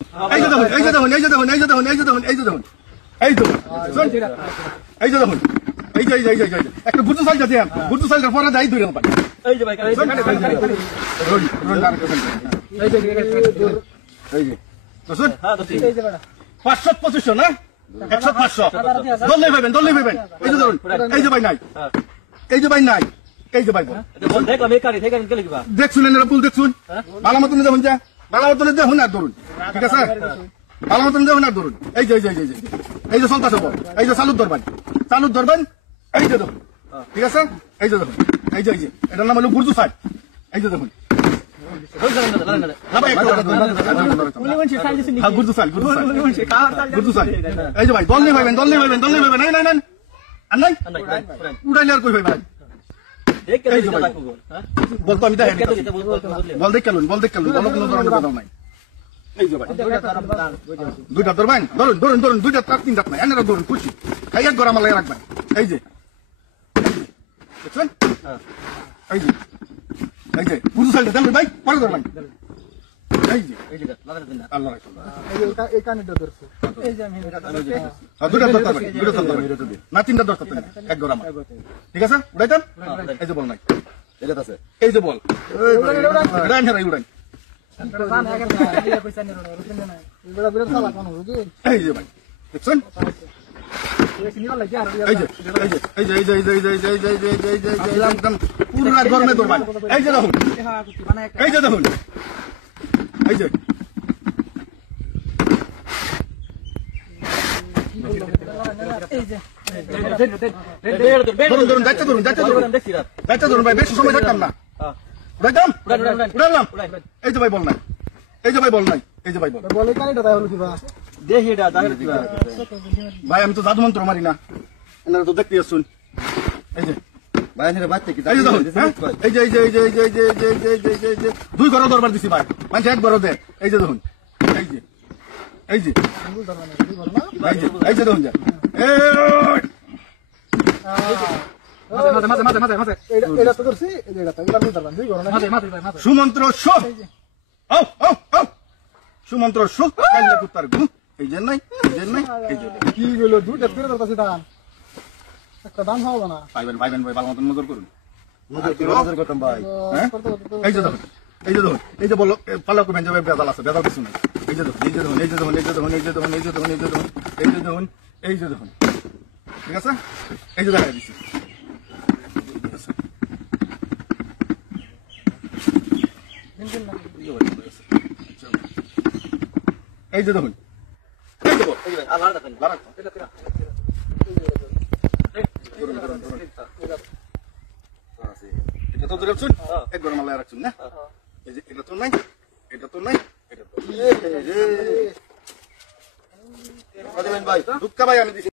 এই যে দেখুন, এই যে দেখুন, এই যে দেখুন, এই যে দেখুন, এই যে দেখুন, এই যে দেখুন, এই তো এই যে দেখুন, এই যে এই যে এই যে একটা গুরু সাইজ আছে, গুরু সাইজের পরে যাই দুই রকম এই যে ভাই এই যে তো শুন, হ্যাঁ তো ঠিক 500 2500 না 100 500 দললে ভাবেন এই যে ধরুন, এই যে ভাই নাই, এই যে ভাই নাই, এই যে ভাই বল বল দেখলাম এই কারি থেকে গেলে কিবা দেখছুন এর পুল দেখছুন, ভালো মতন দেখুন, যা ভালো মতন দেখুন আর ধরুন, ঠিক আছে, ভালো মতন দেখুন আর ধরুন, এই যে এই যে এই যে এই যে চলতেছে বল, এই যে চালুর ধরবেন, এই যে দেখুন, ঠিক আছে, এই যে দেখুন, এই যে এটার নাম হলো গুরজু সাইড, এই যে দেখুন, গুরজু সাইড, এই যে ভাই দল নেই ভাইবেন, এই নাই নাই আর নাই উড়াইলে আর কই ভাই ভাই বলতো আমি দেখেন বল দেখ কেলুন বল কোনো ধরনের কথা নাই। এই যে ভাই দুইটা ধরবেন, ধরুন দুইটা তার তিনটা নাই, এনারা ধরুন খুশি খাইয়া গরম লাগে রাখবেন, এই যে দেখছেন, এই যে পুরো সাইডে দেন ভাই, পরে ধরবেন, এই যে আল্লাহ এই কানেটা ধরছে, এই যে আমি দুইটা ধরতে হবে না তিনটা ধরতে হবে এক গরম, ঠিক আছে উড়াইতেন, এই যে বল নাই এটা আছে, এই যে বল উড়াই না উড়াই, এই যে ভাই দেখছেন, একদম পুরো গরমে ধরবেন, এই যে দেখুন, এই যে দেখুন, এই যে ধরুন দায়িত্ব ধরুন ভাই, বেশি সময় থাকতাম না, উড়াইলাম, এই যে ভাই বল নাই, এই যে ভাই বল নাই, এই যে ভাই বল ভাই আমি তো জাদু মন্ত্র মারি না, এনারা তো দেখতে আসুন, এই যে দুই ঘর দরবার দিছি ভাই, মানুষ এক ঘর দে, এই যে দেখুন, এই যে দেখুন যা সুমন্ত্র সুমন্ত্র কুত্তার গু, এই যে নাই কি গেল দুইটা ফেরত আছে দাম একটা দাম হবে না পাইবেন ভাই ভালো মতন নজর করুন, নজর করতাম ভাই, এই যে দেখুন, এই যে বলো পালা করবেন যে বেদাল আছে, বেদাল কিছু নাই, এই যে দেখুন, ঠিক আছে, এই যে দেখা দিচ্ছি, এই যে দেখুন, এটা তো রাখছুন এক গরম মালায় রাখছুন না, এই যে এটা তো নাই, এটা তো ভাই দুঃখা ভাই আমি দিছি।